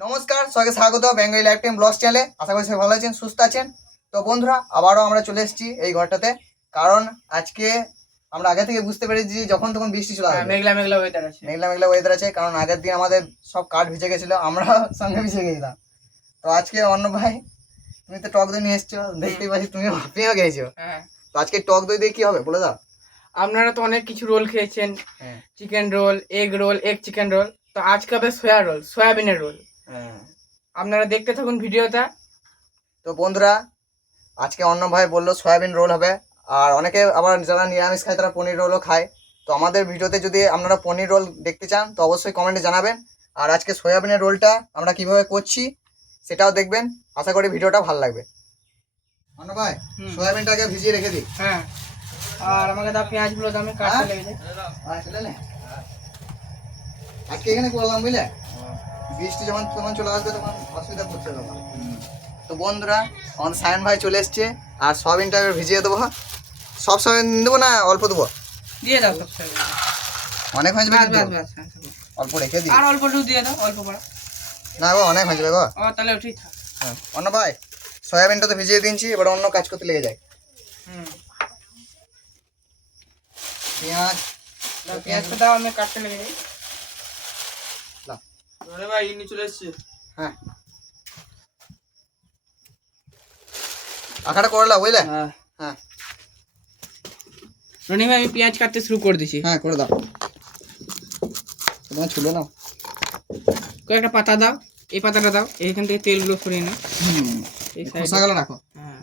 নমস্কার, সবাইকে স্বাগত বেঙ্গলি লাইফ টাইম ব্লগস চ্যানেলে। আশা করি সবাই ভালো আছেন, সুস্থ আছেন। তো বন্ধুরা, আবারও আমরা চলে এসেছি এই ঘরটাতে, কারণ আজকে আমরা আগে থেকে বুঝতে পেরেছি যখন তখন বৃষ্টি চলে আসবে, মেঘলা মেঘলা ওয়েদার আছে। কারণ আগের দিন আমাদের সব কাঠ ভিজে গেছিল, আমরা সঙ্গে ভিজে গেছিলাম। তো আজকে অন্য ভাই, তুমি তো টক দই নিয়ে এসছো, দেখতেই পাচ্ছি তুমিও গেছো। তো আজকে টক দই দিয়ে কি হবে বলে দাও। আপনারা তো অনেক কিছু রোল খেয়েছেন, chicken roll, egg chicken roll. তো আজকে হবে সয়াবিনের রোল। আপনারা দেখতে থাকুন ভিডিওটা। তো বন্ধুরা, আজকে অন্য ভাই বললো সয়াবিন রোল হবে। আর অনেকে আবার যারা নিরামিষ খায় তারা পনির রোলও খায়। তো আমাদের ভিডিওতে যদি আপনারা পনির রোল দেখতে চান তো অবশ্যই কমেন্টে জানাবেন। আর আজকে সয়াবিনের রোলটা আমরা কিভাবে করছি সেটাও দেখবেন। আশা করি ভিডিওটা ভালো লাগবে। অন্য ভাই, সয়াবিনটাকে ভিজিয়ে রেখে দিই। হ্যাঁ, আর আমাকে দাও পেঁয়াজগুলো, দামে কাটতে লেগেছে। আজকে এখানে করলাম বুঝলে, বৃষ্টি যখন চলে আসবে তখন অসুবিধা করছে তখন। তো বন্ধুরা, আমাদের সায়ন ভাই চলে এসছে। আর সয়াবিনটা ভিজিয়ে দেবো। সব সয়াবিন দেবো না অল্প দেবো? দিয়ে দাও সব। অনেক হয়ে যাবে, অল্প রেখে দিই। আর অল্প দিয়ে দাও, অল্প করে না গো, অনেক হয়ে যাবে গো। তাহলে ঠিক থাক। হ্যাঁ অন্য ভাই, সয়াবিনটা তো ভিজিয়ে দিচ্ছি, এবার অন্য কাজ করতে লেগে যায়। পেঁয়াজটা দাও, আমি কাটতে লেগে যাই। ভাই ইনি চলে এসছে। হ্যাঁ, আখাটা করলা বুঝলে। হ্যাঁ রনি ভাই, আমি পেঁয়াজ কাটতে শুরু করে দিছি। হ্যাঁ করে দাও, তোমার ছুলে নাও। কয়েকটা পাতা দাও, এই পাতাটা দাও, এইখান থেকে তেলগুলো সরিয়ে নাও। এই খোসাগুলো রাখো। হ্যাঁ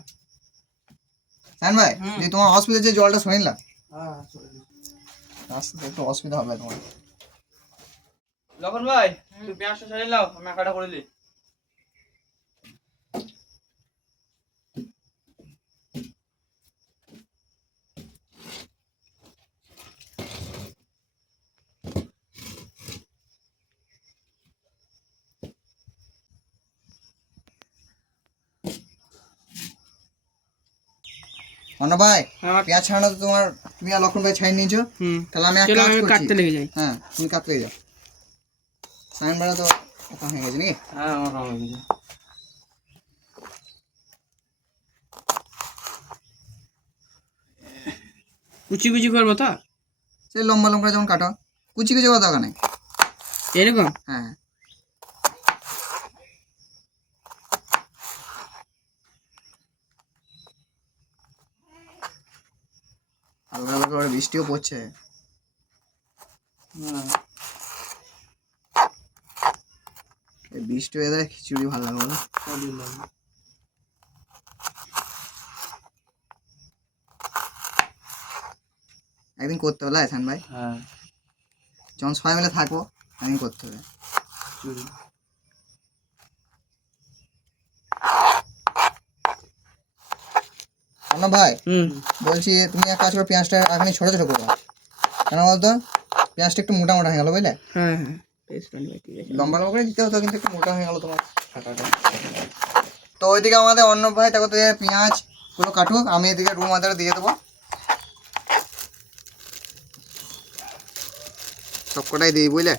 সায়ন ভাই, যে তোমার অসুবিধা যে জলটা সরিয়ে নিলাম। আস্তে একটু অসুবিধা হবে তোমার। লবণ ভাই, তুই পেঁয়াজটা সরিয়ে নাও, আমি আখাটা করে দিই। অন্য ভাই, পেঁয়াজ ছাড়ানো তো তোমার, তুমি আর লক্ষণ ভাই ছাড়িয়ে নিয়েছো। তাহলে আমি একটা কাজ করছি। কাটতে লেগে যাই। হ্যাঁ তুমি কাটতে লেগে যাও। সায়ন ভাই তো কথা হয়ে গেছে নাকি? হ্যাঁ, আমার হয়ে গেছে। কুচি কুচি করবো তো? সেই লম্বা লম্বা যেমন কাটো, কুচি কুচি করা দরকার নেই। এরকম? হ্যাঁ হালকা হালকা করে বৃষ্টিও পড়ছে। এই বৃষ্টি ওয়েদারে খিচুড়ি ভালো লাগে বলো। একদিন করতে হলো এসান ভাই। হ্যাঁ, যখন সবাই মিলে থাকবো একদিন করতে হবে। অন্য ভাই, বলছি তুমি এক কাজ করো, পেঁয়াজটা এখানে ছোটো ছোটো করো। কেন বলতো, পেঁয়াজটা একটু মোটা মোটা হয়ে গেলো বুঝলে। হ্যাঁ হ্যাঁ, লম্বা লম্বা করে দিতে হতো, কিন্তু একটু মোটা হয়ে গেলো তোমার কাটাটা। তো ওইদিকে আমাদের অন্য ভাই তাকে তো পেঁয়াজ পুরো কাটুক, আমি এদিকে রুম আদারে দিয়ে দেবো। সবকটাই দিই বুঝলে।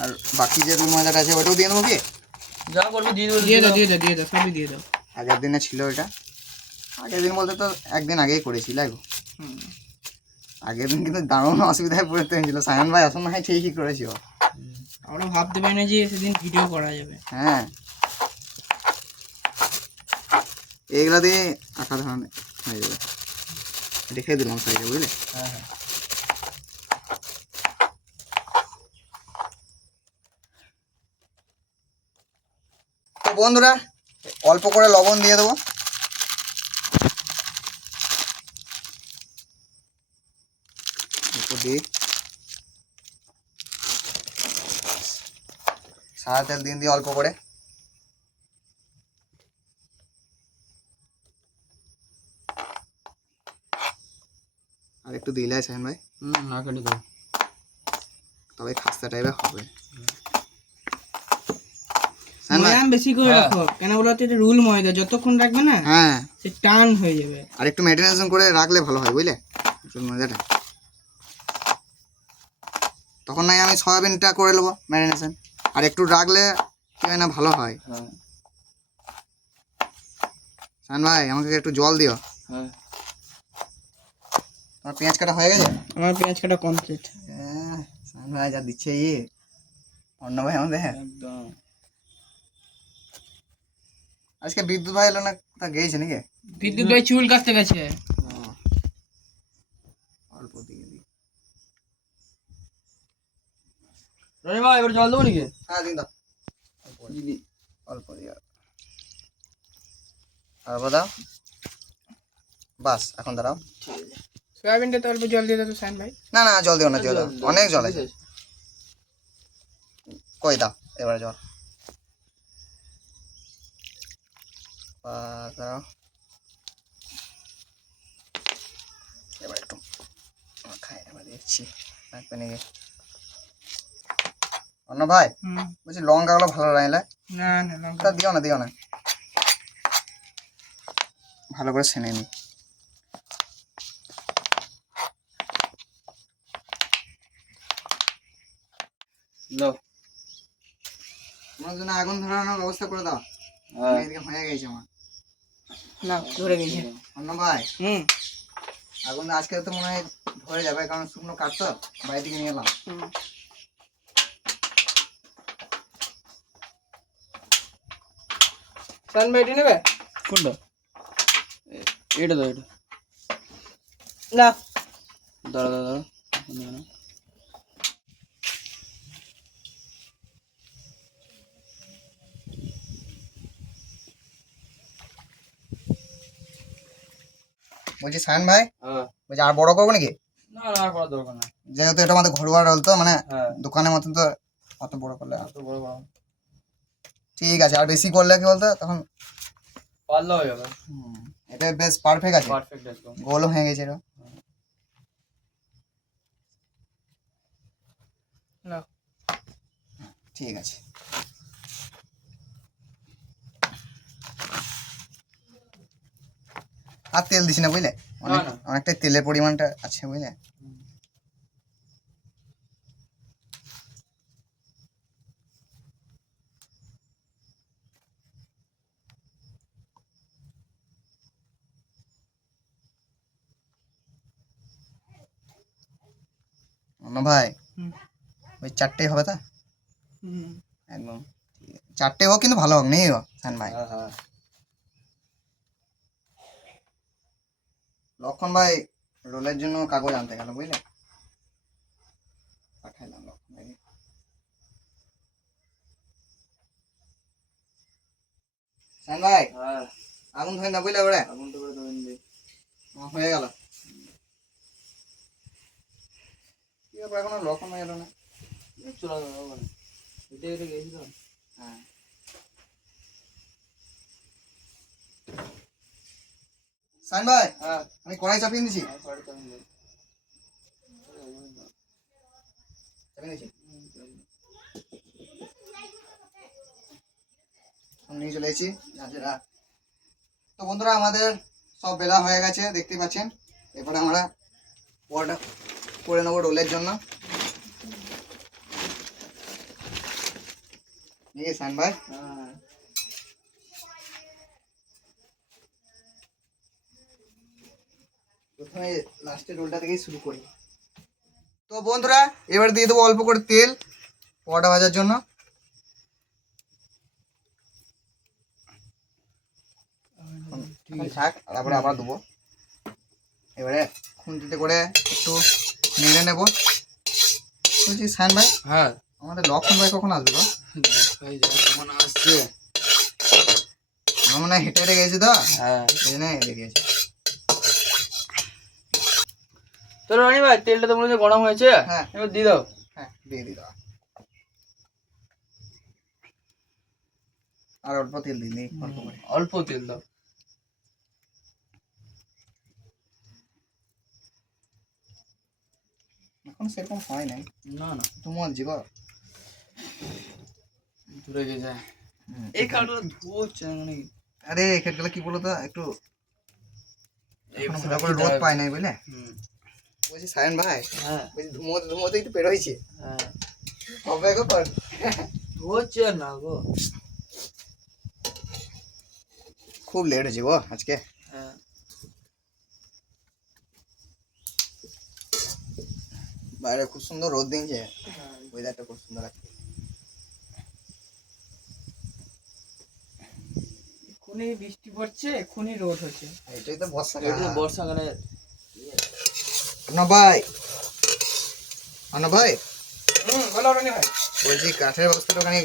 আর বাকি যে রুম আদার আছে ওটাও দিয়ে দেবো কি? যা করবো দিয়ে দাও, দিয়ে দাও, দিয়ে দাও, দিয়ে দাও, সবই দিয়ে দাও। আগের দিনে ছিল এটা, আগের দিন বলতে তো একদিন আগেই করেছি লাগো। আগের দিন কিন্তু দারুণ অসুবিধায় পড়তে হয়েছিল। সায়ন ভাই আসলে হয় ঠিকই করেছি। আমরা ভাবতে পারি না যে সেদিন ভিডিও করা যাবে। হ্যাঁ, এইগুলা দিয়ে আঁকা ধরনের হয়ে যাবে। রেখে দিলাম সাইডে বুঝলে। হ্যাঁ হ্যাঁ, তো বন্ধুরা, অল্প করে লবণ দিয়ে দেবো। দিই সাদা তেল দিয়ে অল্প করে। আর একটু দিলে সায়ন ভাই। না কেটে দাও, তবে খাস্তা টাইপের হবে। সায়ন ভাই ময়াম বেশি করে হ্যাঁ। রাখো, কেন বলো তো এটা রুল ময়দা, যতক্ষণ রাখবে না হ্যাঁ সে টান হয়ে যাবে। আর একটু মেডিটেশন করে রাখলে ভালো হয় বুঝলে চুল মজাটা, তখন নাই আমি সয়াবিনটা করে নেবো ম্যারিনেশন, আর একটু রাখলে কি হয় না ভালো হয়। হ্যাঁ সায়ন ভাই আমাকে একটু জল দিও। হ্যাঁ তোমার পেঁয়াজ কাটা হয়ে গেছে? আমার পেঁয়াজ কাটা কমপ্লিট। সায়ন ভাই যা দিচ্ছে অন্য ভাই আমাদের একদম। আজকে বিদ্যুৎ ভাই এলো না, তা গিয়েছে নাকি? বিদ্যুৎ ভাই চুল কাটতে গেছে। অল্প দিয়ে দিই। রনি ভাই এবার জল দেবো নাকি? হ্যাঁ দিন দাও, অল্প দিয়ে অল্প দাও, বাস এখন দাঁড়াও। সয়াবিনটা তো অল্প জল দিয়ে দাও তো সায়ন ভাই। না না জল দিও না, জল দাও, অনেক জল আছে। কই দাও এবারে জল, বাস দাঁড়াও। এবার একটু খাই, এবার দিচ্ছি রাখবে নাকি অন্য ভাই? বলছি লঙ্কাগুলো ভালো রাইলে না না লঙ্কা তা দিও না, দিও না, ভালো করে ছেনে নি। লো। আমার জন্য আগুন ধরানোর ব্যবস্থা করে দাও, হ্যাঁ এদিকে হয়ে গেছে আমার। না ধরে গেছে। অন্য ভাই হুম আগুন আজকে তো মনে হয় ধরে যাবে, কারণ শুকনো কাঠ তো বাড়ি থেকে নিয়ে এলাম। সায়ন ভাই এটা নেবে? কোনটা? এটা দাও, এটা না দাঁড়া দাঁড়া দাঁড়া। বলছি সায়ন ভাই, হ্যাঁ বলছি আর বড় করবো নাকি? না না আর করার দরকার নাই। যেহেতু এটা আমাদের ঘরোয়া রোল তো, মানে হ্যাঁ দোকানের মতন তো অত বড় করলে এত বড় বড় ঠিক আছে, আর বেশি করলে কি বলতো তখন পাতলা হয়ে যাবে। এটা বেশ পারফেক্ট আছে, পারফেক্ট একদম। গোলও হয়ে গেছে এটা। না ঠিক আছে, আর তেল দিস না বুঝলে, অনেক না। অনেকটাই তেলের পরিমাণটা আছে বুঝলে। অন্য ভাই হুম। ওই চারটেই হবে তা হুম একদম, ঠিক আছে। চারটে হোক কিন্তু ভালো হোক, নেই হোক সান ভাই। হ্যাঁ হ্যাঁ লক্ষণ ভাই রোলের জন্য কাগজ আনতে গেল বুঝলে, পাঠাইলাম লক্ষণ ভাই। সান ভাই হ্যাঁ। আগুন ধরে না বুঝলে ওরে, আগুনটা করে দেবেন দি। হয়ে গেল। কি ব্যাপার এখনো লক্ষণ ভাই এলো না? চলে যাবে ওখানে। এটা এটা গেছিল। হ্যাঁ সান ভাই হ্যাঁ আমি কড়াই চাপিয়ে দিছি, সাড়ে চার মিনিট। চাপিয়ে দিছি, নিয়ে চলে এসেছি। তো বন্ধুরা আমাদের সব বেলা হয়ে গেছে দেখতে পাচ্ছেন, এরপরে আমরা পরোটা করে নেবো রোলের জন্য। ঠিক আছে সান ভাই, হ্যাঁ প্রথমে লাস্টের রোলটা থেকেই শুরু করি। তো বন্ধুরা এবার দিয়ে দেবো অল্প করে তেল পরোটা ভাজার জন্য। এখন থাক, তারপরে আবার দেবো। এবারে খুন্তিতে করে একটু নেড়ে নেবো। বলছি সান ভাই হ্যাঁ আমাদের লক্ষণ ভাই কখন আসবে গো? এই যে কেমন আসছে। আমার মনে হয় হেঁটে হেঁটে গেছি তো, হ্যাঁ এই জন্য দেরি আছে। তো রনি ভাই তেলটা তো মনে হচ্ছে গরম হয়েছে। হ্যাঁ এবার দিয়ে দাও। হ্যাঁ দিয়ে দিই দাও, আর অল্প তেল দিই অল্প করে। অল্প তেল দাও। এখন সেরকম হয় নাই, না না তুমল জীব দূরে গিয়ে যায়। এই কাঠগুলো ধুচ্ছে না মানে আরে এই ক্ষেতগুলো কি বলতো একটু এই এখনো বছর ভালো করে রোদ পায় নাই বুঝলে। বলছি সায়ন ভাই, হ্যাঁ বলছি ধুমোতেই তো বের হয়েছে, হ্যাঁ হবে গো কর। ধুচ্ছে না গো। খুব লেট হয়েছে গো আজকে। হ্যাঁ বাইরে খুব সুন্দর রোদ দিনছে, ওয়েদারটা খুব সুন্দর আছে। এক্ষুনি বৃষ্টি পড়ছে, এক্ষুনি রোদ হচ্ছে। এটাই তো বর্ষাকাল। এটা বর্ষাকালে অর্ণব ভাই, অর্ণব ভাই, বলো রনি ভাই। বলছি কাঠের ব্যবস্থাটা ওখানে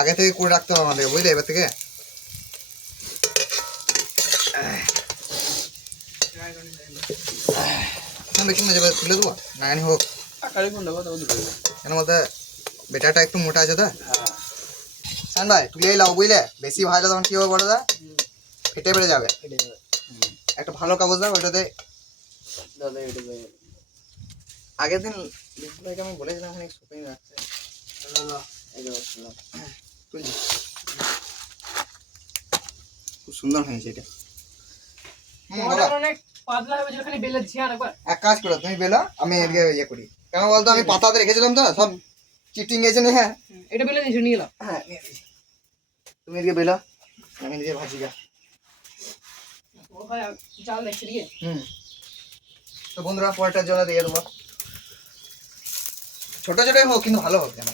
আগে থেকে করে রাখতে হবে আমাদের, বুঝলে, এবার থেকে। দেখি না যাবে, তুলে দেবো নাগানি হোক, কালী কোন দেবো তবে দুটো কেন বলতে বেটাটা একটু মোটা আছে তো। হ্যাঁ শান ভাই তুলেই লাও, বুঝলে, বেশি ভাজলে তখন কি হবে বলো দা, ফেটে বেড়ে যাবে। এটা একটা ভালো কাগজ দাও ওইটাতে। দাদা এটা আগের দিন বিপুল ভাইকে আমি বলেছিলাম এখানে শুকিয়ে রাখছে, তুলছি। খুব সুন্দর হয়েছে এটা। বলো। অনেক পাতলা হবে যেখানে বেলে দিছি আর একবার। এক কাজ করো, তুমি বেলো, আমি এদিকে ইয়ে করি। কেন বলতো আমি পাতাতে রেখেছিলাম তো, সব চিটিং গেছে না। হ্যাঁ এটা বেলে দিছি নিয়ে নাও। হ্যাঁ নিয়ে নিয়েছি। তুমি এদিকে বেলো, আমি নিজে ভাজি গা। ও ভাই জাল দেখছি দিকে। তো বন্ধুরা পরেরটার জন্য দিয়ে দেবো, ছোট ছোটই হোক কিন্তু ভালো হোক যেন।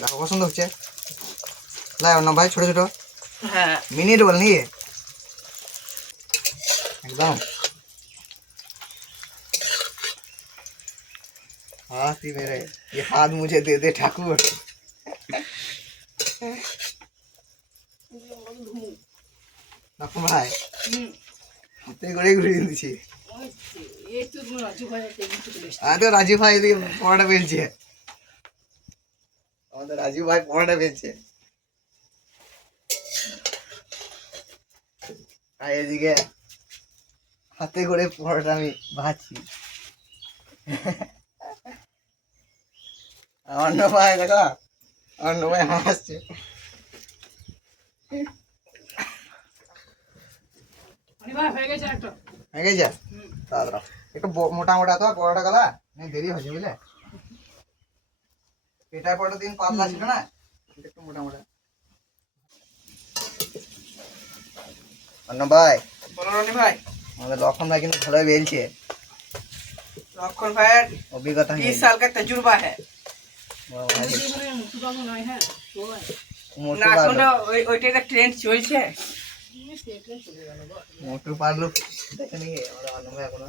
দেখো পছন্দ হচ্ছে, লাই অন্য ভাই ছোট ছোট হ্যাঁ মিনি রোল নিয়ে একদম हाथ ही मेरे, ये हाथ मुझे दे दे ठाकुर। দেখো ভাই হাতে করে ঘুরিয়ে দিচ্ছি। এই তো তোমার রাজু ভাই একটা কিছু চলে এসেছে। তো রাজু ভাই এদিকে পরোটা বেলছে, আমাদের রাজু ভাই পরোটা বেলছে, আর এদিকে হাতে করে পরোটা আমি ভাজছি। অন্য ভাই দেখো, অন্য ভাই হাসছে। রনি ভাই হয়ে গেছে একটা। হয়ে গেছে তাড়াতাড়ি একটু মোটা মোটা তো পরোটা গলা দেরি হয়েছে বুঝলে, পেটার পরোটা দিন পাতলা ছিল না, একটু মোটা মোটা। অন্য ভাই, বলো রনি ভাই। আমাদের লক্ষণ ভাই কিন্তু ভালোই বেলছে, লক্ষণ ভাইয়ের অভিজ্ঞতা 20 साल का तजुर्बा है। মোটু না এখন পারলো, ওইটা একটা ট্রেন্ড চলছে। মোটু পারলো দেখে নি আমাদের অন্য ভাই এখনো।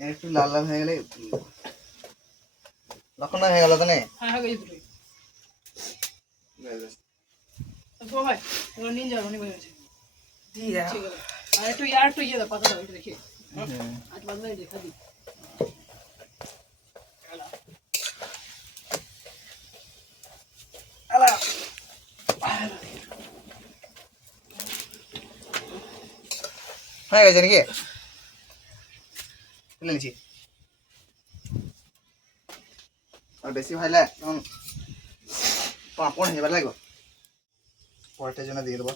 একটু লাল লাল হয়ে গেলে লক্ষণ হয়ে গেল তো নে। হ্যাঁ হয়ে গেছে দুটোই। তো ভাই এবার নিয়ে যাও রনি ভাই আছে। ঠিক আছে। আর একটু ইয়ার একটু ইয়ে দাও পাতা দাও এটা দেখি। আজ বাদলাই দেখা দি। আলা হয়ে গেছে নাকি, তুলে নিচ্ছি। আর বেশি ভাইলে এখন পাঁপড় হয়ে যাবে লাগবে, পরেরটার জন্য দিয়ে দেবো।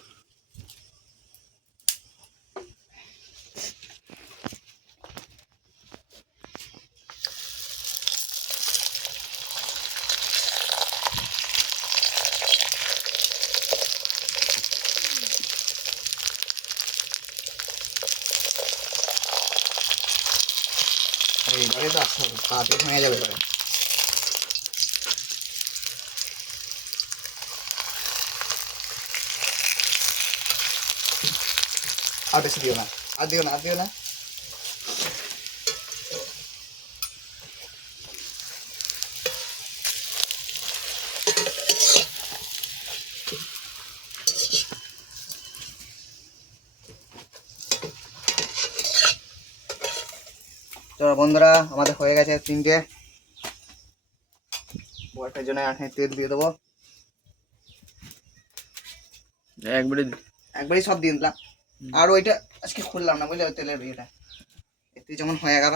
এইবারে তো আসতে হবে, তাড়াতাড়ি ভেঙে যাবে এবারে। আর বেশি দিও না, আর দিও না, আর দিও না। তো বন্ধুরা আমাদের হয়ে গেছে 3টে ওটার জন্য এখানে তেল দিয়ে দেবো, একবারে একবারই সব দিয়ে দিলাম। আর ওইটা আজকে খুললাম না বুঝলে, ওই তেলের ইয়েটা এতে যেমন হয়ে গেল।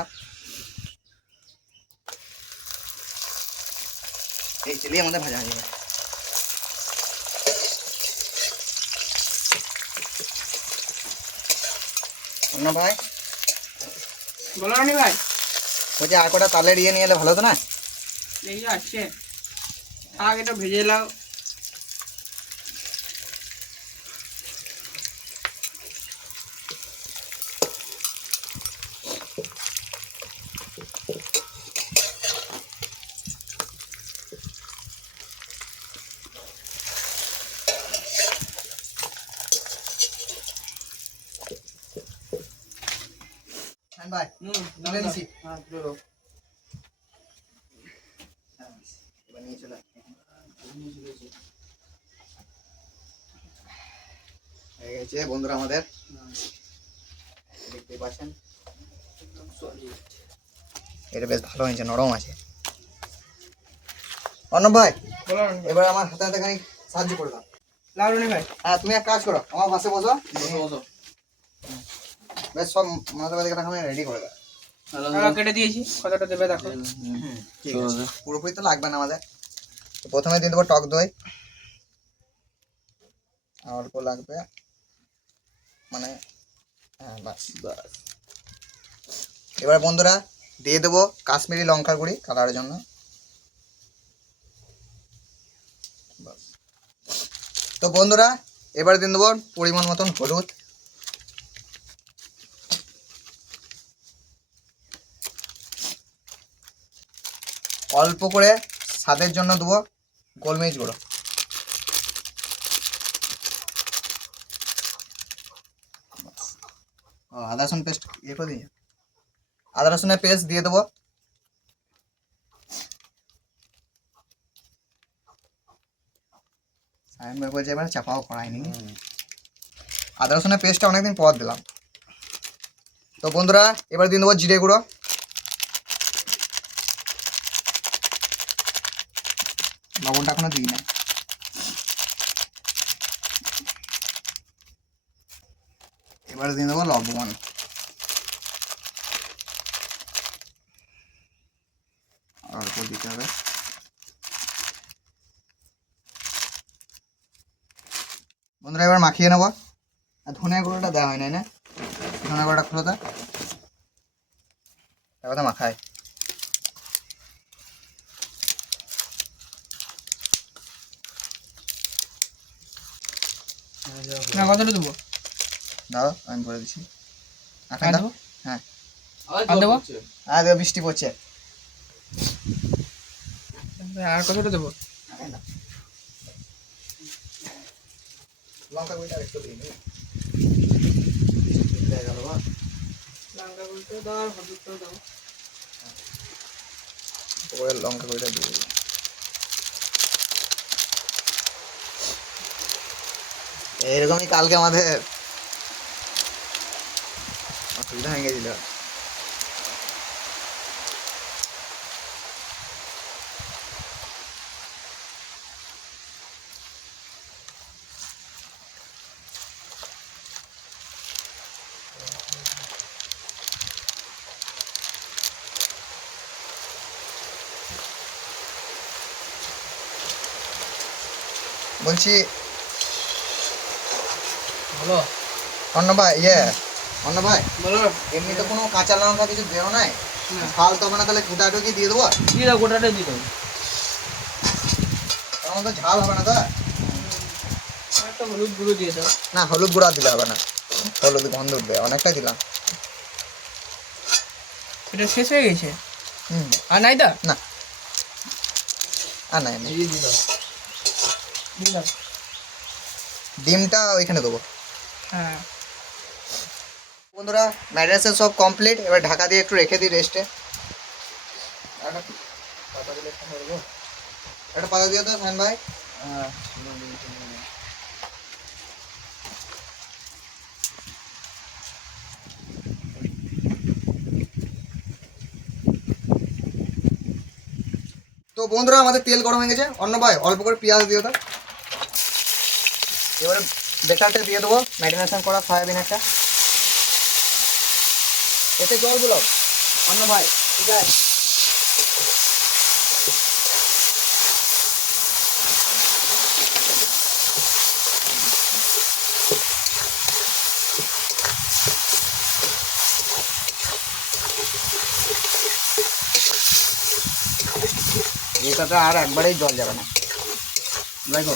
এই তেলেই আমাদের ভাজা হয়ে যাবে। অন্য ভাই বলো রানি ভাই, ওই যে আর কটা তালের ইয়ে নিয়ে এলে ভালো তো না? এই যে আছে, শাক এটা ভেজে নাও। হ্যাঁ ভাই তুলে দিছি। এবার নিয়ে চলে আয়। হয়ে গেছে বন্ধুরা আমাদের, দেখতে পাচ্ছেন এটা বেশ ভালো হয়েছে, নরম আছে। অর্ণব ভাই বলো রানি ভাই। এবার আমার হাতে হাতে খানিক সাহায্য করে দাও। লাও রানি ভাই, হ্যাঁ তুমি এক কাজ করো, আমার পাশে বসো, বসো বেশ সব মশলাপাতি কাটা রেডি করে দাও। কেটে দিয়েছি, কতটা দেবে দেখো। ঠিক আছে, পুরোপুরি তো লাগবে না আমাদের। তো প্রথমে দিয়ে দেবো টক দই, আর অল্প লাগবে, মানে হ্যাঁ বাস। এবার বন্ধুরা দিয়ে দেবো কাশ্মীরি লঙ্কার গুঁড়ি কালারের জন্য। বাস। তো বন্ধুরা এবার দিয়ে দেবো পরিমাণ মতন হলুদ, অল্প করে স্বাদের জন্য দেবো গোলমরিচ গুঁড়ো, আদা রসুন পেস্ট ইয়ে করে দিই, আদা রসুনের পেস্ট দিয়ে দেবো। সায়ন ভাই বলছে এবার চাপাও করায়নি, আদা রসুনের পেস্টটা অনেকদিন পর দিলাম। তো বন্ধুরা এবার দিয়ে দেবো জিরে গুঁড়ো, লবণটা এখনো দিই না। এবার দিয়ে দেবো লবণ, অল্প দিতে হবে। বন্ধুরা এবার মাখিয়ে নেবো। আর ধনে গুঁড়োটা দেওয়া হয় না, ধনে গুঁড়োটা খুলো তো, তারপর তো মাখায়। না কতটা দেবো? দাও আমি করে দিচ্ছি। আর এখন দাও। দেবো? হ্যাঁ আর দেবো? আর দেবো, বৃষ্টি পড়ছে। আর কতটা দেবো? এখন দাও। লঙ্কা গুঁড়িটা একটু দিয়ে দিই। হয়ে গেল বা? লঙ্কা বলতে দাও, হলুদটাও দাও। ওপরে লঙ্কা গুঁড়িটা দিয়ে দিই। এইরকমই কালকে আমাদের অসুবিধা হয়ে গেছিল। বলছি বলো অন্য ভাই অন্য ভাই বলো। এমনি তো কোনো কাঁচা লঙ্কা কিছু দেও নাই, না। ঝাল তো না, তাহলে গোটাটা কি দিয়ে দেবো? দিয়ে দাও, গোটাটাই দিয়ে দাও। আমার তো ঝাল হবে না তো। একটা হলুদ গুঁড়ো দিয়ে দাও। না হলুদ গুঁড়া দিলে হবে না, হলুদ গন্ধ উঠবে, অনেকটাই দিলাম। এটা শেষ হয়ে গেছে হুম আর নাই দা? না আর নাই নাই। দিয়ে দাও। দিয়ে দাও। ডিমটা ওইখানে দেবো। হ্যাঁ বন্ধুরা ম্যারিনেশন সব কমপ্লিট, এবার ঢাকা দিয়ে একটু রেখে দিই রেস্টে। একটা পাতা দিয়ে দাও সায়ন ভাই। হ্যাঁ তো তো বন্ধুরা আমাদের তেল গরম হয়ে গেছে। অন্য ভাই অল্প করে পেঁয়াজ দিয়ে দাও। এবারে বেটারটা দিয়ে দেবো, ম্যারিনেশন করা সয়াবিন একটা। এতে জলগুলো অন্য ভাই ঠিক আছে। এটাতে আর একবারেই জল যাবে না ভাই গো।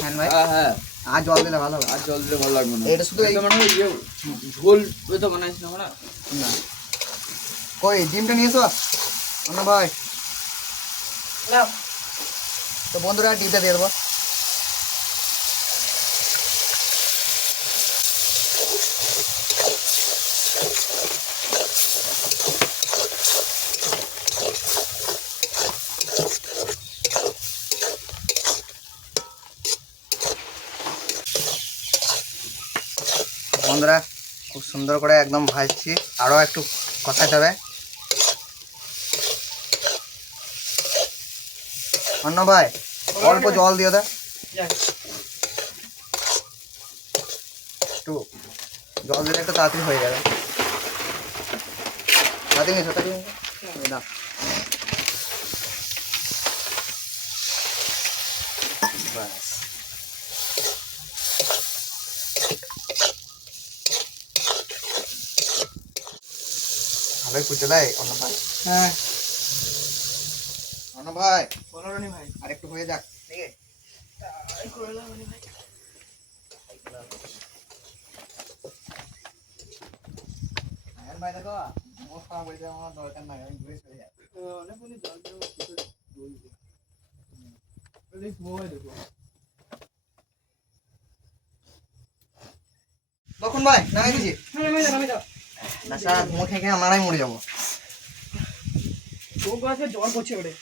হ্যাঁ ভাই, হ্যাঁ আর জল দিলে ভালো হবে। আর জল দিলে ভালো লাগবে না। এটা শুধু এই তো মানে ইয়ে ঝোল ওই তো বানাইছ না মানে না, কই ডিমটা নিয়ে এসো অন্য ভাই। নাও। তো বন্ধুরা ডিমটা দিয়ে দেবো। বন্ধুরা খুব সুন্দর করে একদম ভাজছি, আরও একটু কষাতে হবে। অন্য ভাই অল্প জল দিয়ে দে, যাক। একটু জল দিলে একটু তাড়াতাড়ি হয়ে যাবে। তাড়াতাড়ি নিয়েছো, তাড়াতাড়ি নিয়েছো। এই নাও। ব্যাস। ভালোই ফুটে দেয় অন্য ভাই। হ্যাঁ অন্য ভাই বলো রানি ভাই। আর একটু হয়ে যাক, ঠিক আছে? তাই করে দাও রানি ভাই। আয়ান ভাই দেখো মোট খাওয়া বলতে আমার দরকার নাই, আমি ঘুরে চলে যাই। অনেকক্ষণ জল দেবো, কিছু দই দেবো। বেশ বই দেবো। তখন ভাই নামাই দিছি। নামি দাও। না সারা ঘুমো খেয়ে খেয়ে আমরাই মরে যাবো। চোখ আছে জল পড়ছে ওরে।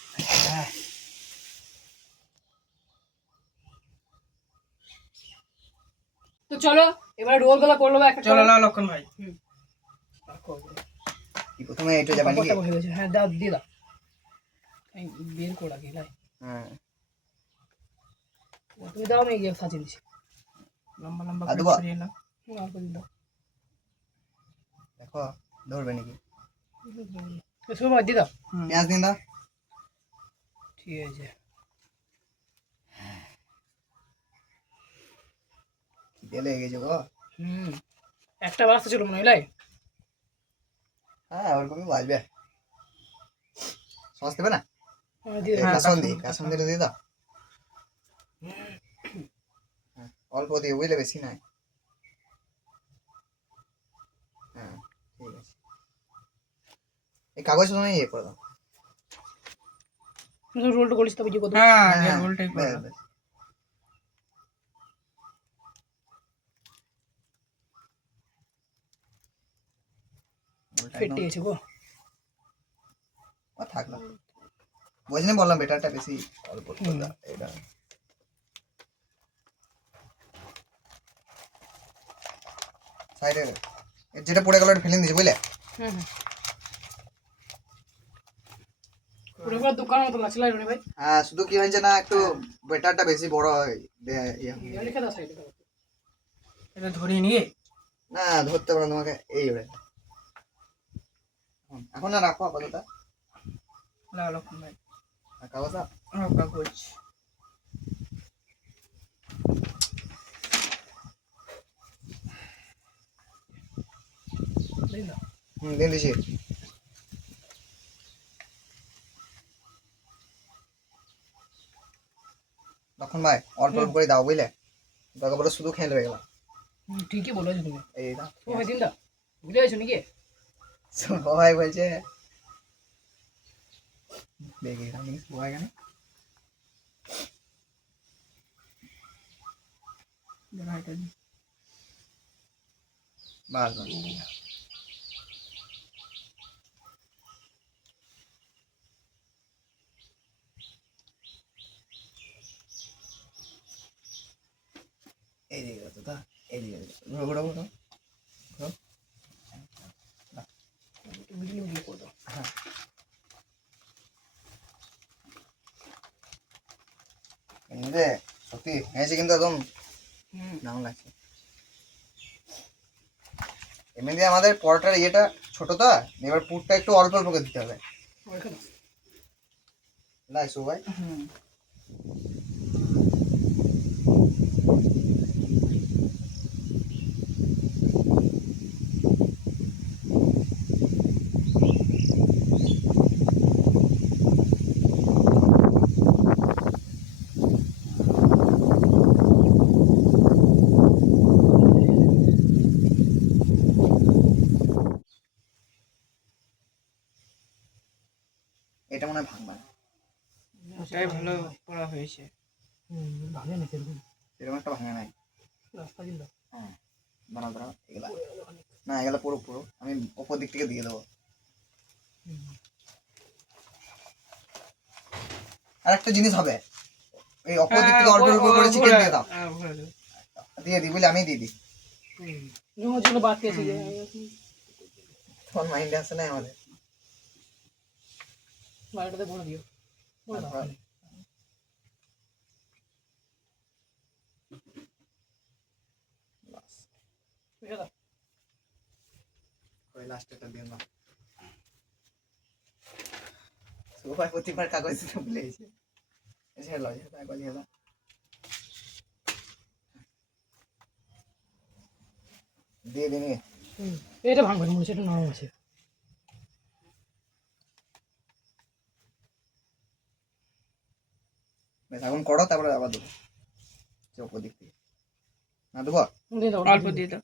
তো চলো এবার রোল গুলো করবো একটা। চলো না লক্ষণ ভাই। কি প্রথমে এটা যাবে নাকি? বসে গেছে। হ্যাঁ দাও দিয়ে দাও। এই বের করে রাখি লাই। হ্যাঁ তুমি দাও, আমি গিয়ে সাজিয়ে দিচ্ছি। লম্বা লম্বা আর আচ্ছা, করে দেবো? ছড়িয়ে নাও। অল্প দিয়ে দাও। দেখো ধরবে নাকি? সময় দিয়ে দাও। পেঁয়াজ দিন দাও। ঠিক আছে। খিদে লেগে গেছে গো। একটা বাস্তা ছিল মনে হয় লাই। হ্যাঁ ওরকমই বাজবে। সস দেবে না? দিয়ে এই দাও। কাসন দিয়ে দিয়ে দাও। হ্যাঁ, অল্প দিয়ে বুঝলে, বেশি নাই। হ্যাঁ ঠিক আছে, এই কাগজ তুমি ইয়ে করে দাও। রোলটা করিস তবে যে কত। হ্যাঁ হ্যাঁ, রোলটাই করে বেশ, দাও। বেশ। ওটা ফেটে একদম- গেছে গো। ও থাকলো, বুঝলি বললাম বেটারটা বেশি অল্প করে দাও, এটা সাইডে যেটা পড়ে গেল ফেলে দিয়েছি বুঝলে। পুরো পুরো দোকানের মতো লাগছে লাই রনি ভাই। হ্যাঁ শুধু কি হয়েছে না, একটু বেটারটা বেশি বড় হয় ইয়ে হয়ে গেছে। লিখে দাও সাইডে। এটা ধরিয়ে নিয়ে না ধরতে পারো তোমাকে, এই হবে। এখন না রাখো আপাতত। লাও লক্ষণ ভাই। কাগজটা কাগজ। দিয়ে দাও। দিয়ে দিছি। তখন ভাই অল্প অল্প করে দাও বুঝলে, দরকার পড়লে শুধু খেয়ে নেবে গেলাম। ঠিকই বলেছো তুমি। এই দাও ও ভাই দিন দাও। ভুলে গেছো নাকি? সবাই বলছে দেখি আমি সবাই কেন বাস বাস। এইদিকে দাও দাদা, এইদিকে ঘুরো ঘুরো ঘুরো ঘুরো। মিডিয়ে মিডিয়ে করে দাও। হ্যাঁ এমনিতে সত্যি হয়েছে কিন্তু একদম দারুণ লাগছে। এমনিতে আমাদের পরোটার ইয়েটা ছোট তো, এবার পুরটা একটু অল্প অল্প করে দিতে হবে। লাইসু ভাই এটা মনে হয় ভাঙবে না, ওটাই ভালো করা হয়েছে। ভাঙে না সেরকম এরকম একটা ভাঙে নাই। রাস্তা কিন্তু হ্যাঁ দাঁড়াও দাঁড়াও, এগুলা না, এগুলা পুরো পুরো আমি ওপর দিক থেকে দিয়ে দেবো। আর একটা জিনিস হবে, এই অপর দিক থেকে অল্প অল্প করে চিকেন দিয়ে দাও, দিয়ে দিই বলে আমি দিয়ে দিই। যেগুলো বাকি আছে যে তখন মাইন্ডে আসে না আমাদের। বাড়িটাতে ভরে দিও ভরে দাও বুঝে দাও ওই লাস্টেটা দিয়ে দাও। সবাই প্রতিবার কাগজ দিতে ভুলে গেছে। ঝেড়ে লাও, ঝেড়ে একবার ঝেড়ে লাও। দিয়ে দিন। এটা ভাঙবে না মনে হচ্ছে, এটা নরম আছে। বেশ এখন করো, তারপরে আবার দেবো সে ওপর দিক থেকে। না দেবো, দিয়ে দাও অল্প দিয়ে দাও।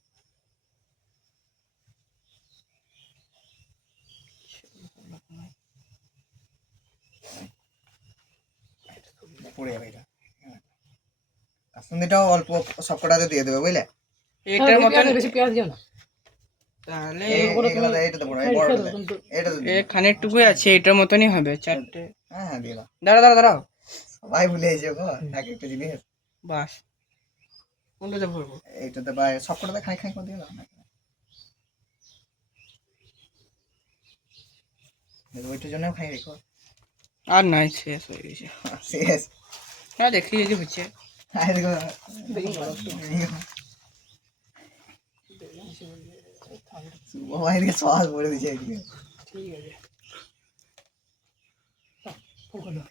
পড়ে যাবে এটা। কাসুন্দিটাও অল্প সবকটাতে দিয়ে দেবে বুঝলে। এটার মতন বেশি পেঁয়াজ দিও না তাহলে এইটাতে বড়, এই বড়টাতে এটাতে এ খানিকটুকুই আছে, এটার মতনই হবে চারটে। হ্যাঁ হ্যাঁ দিয়ে দাও। দাঁড়া দাঁড়া দাঁড়াও, সবাই ভুলে গেছে গো এক একটা জিনিস। বাস কোনটাতে ভরবো? এইটাতে বা সবকটাতে খাই খাই করে দিয়ে দাও না, ওইটার জন্য খাই রেখো। আর নাই, শেষ হয়ে গেছে। শেষ। হ্যাঁ দেখি যদি হচ্ছে। আর দেখো বাবা এদিকে সহজ বলে দিচ্ছে এদিকে। ঠিক আছে ফুল করে দাও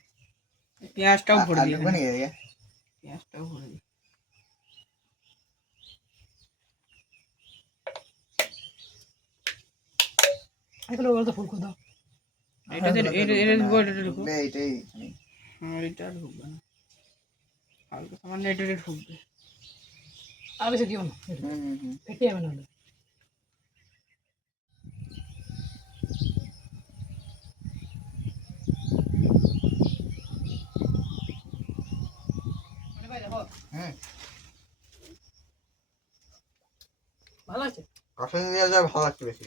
পেঁয়াজটাও ভরে আর দিই, ঢুকবে নাকি এদিকে? পেঁয়াজটাও ভরে দিই। এগুলো ওগুলো তো ফুল করে দাও এটাতে এটা এটা ঢুকবো, এটা ঢুকবো। ঢুকবে এইটাই। হ্যাঁ এটা ঢুকবে না, হালকা সামান্য এটা ঢুকবে। আর বেশি দিও না ফেটে যাবে নাহলে হুম ভালো আছে কাসুন্দি দিয়ে যা ভালো লাগছে বেশি।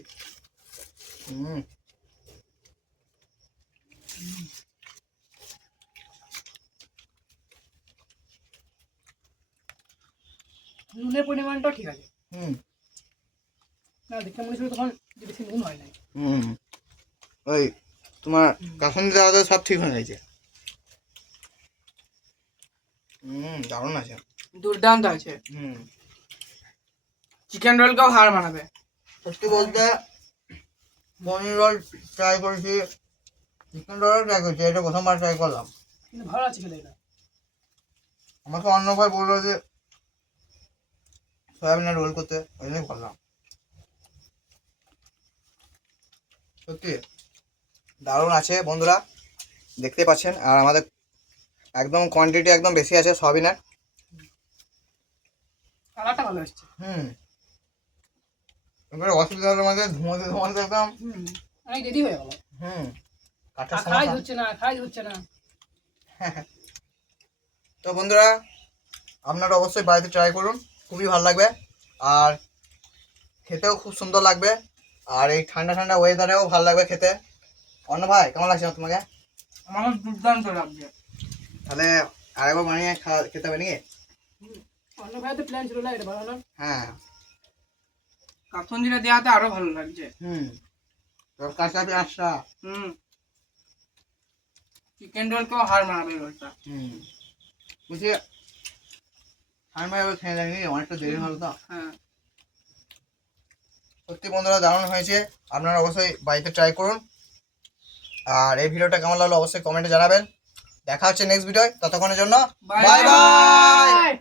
নুনের পরিমাণটাও ঠিক আছে হুম না দেখে মনে হচ্ছিল তখন যে বেশি নুন হয় নাই হুম ওই তোমার কাসুন্দি দেওয়া তো সব ঠিক হয়ে গেছে। দারুণ আছে। দুর্দান্ত আছে। চিকেন রোলকেও হার মানাবে। সত্যি বলতে পনির রোল ট্রাই করেছি, চিকেন রোল ট্রাই করেছি, এটা প্রথমবার ট্রাই করলাম। কিন্তু ভালো আছে খেতে এটা আমাকে অন্য ভাই বললো যে সয়াবিনের রোল করতে, ওই জন্যই করলাম। সত্যি দারুণ আছে বন্ধুরা, দেখতে পাচ্ছেন। আর আমাদের একদম কোয়ান্টিটি একদম বেশি আছে সয়াবিনের। কালারটা ভালো আসছে এবারে অসুবিধার মাঝে ধোঁয়াতে ধোঁয়াতে একদম অনেক রেডি হয়ে গেল কাঠের খাই সমস্যা। হচ্ছে না তো বন্ধুরা আপনারা অবশ্যই বাড়িতে ট্রাই করুন, খুবই ভালো লাগবে আর খেতেও খুব সুন্দর লাগবে। আর এই ঠান্ডা ঠান্ডা ওয়েদারেও ভালো লাগবে খেতে। অন্য ভাই কেমন লাগছে তোমাকে? আমার দুর্দান্ত লাগবে। তাহলে আরেকবার বানিয়ে খেতে হবে নাকি? অন্য ভাই তো প্ল্যান ছিল না এটা বানানো হ্যাঁ কাসুন্দিটা দেওয়াতে আরো ভালো লাগছে। কাঁচা পেঁয়াজটা চিকেন রোলকেও হার মানাবে রোলটা। বুঝছি আমি ভাই এবার খেয়ে যায়নি, অনেকটা দেরি হলো তো। হ্যাঁ সত্যি বন্ধুরা দারুণ হয়েছে, আপনারা অবশ্যই বাড়িতে ট্রাই করুন। আর এই ভিডিওটা কেমন লাগলো অবশ্যই কমেন্টে জানাবেন। দেখা হচ্ছে নেক্সট ভিডিও, ততক্ষণের জন্য বাই বাই বাই। বাই।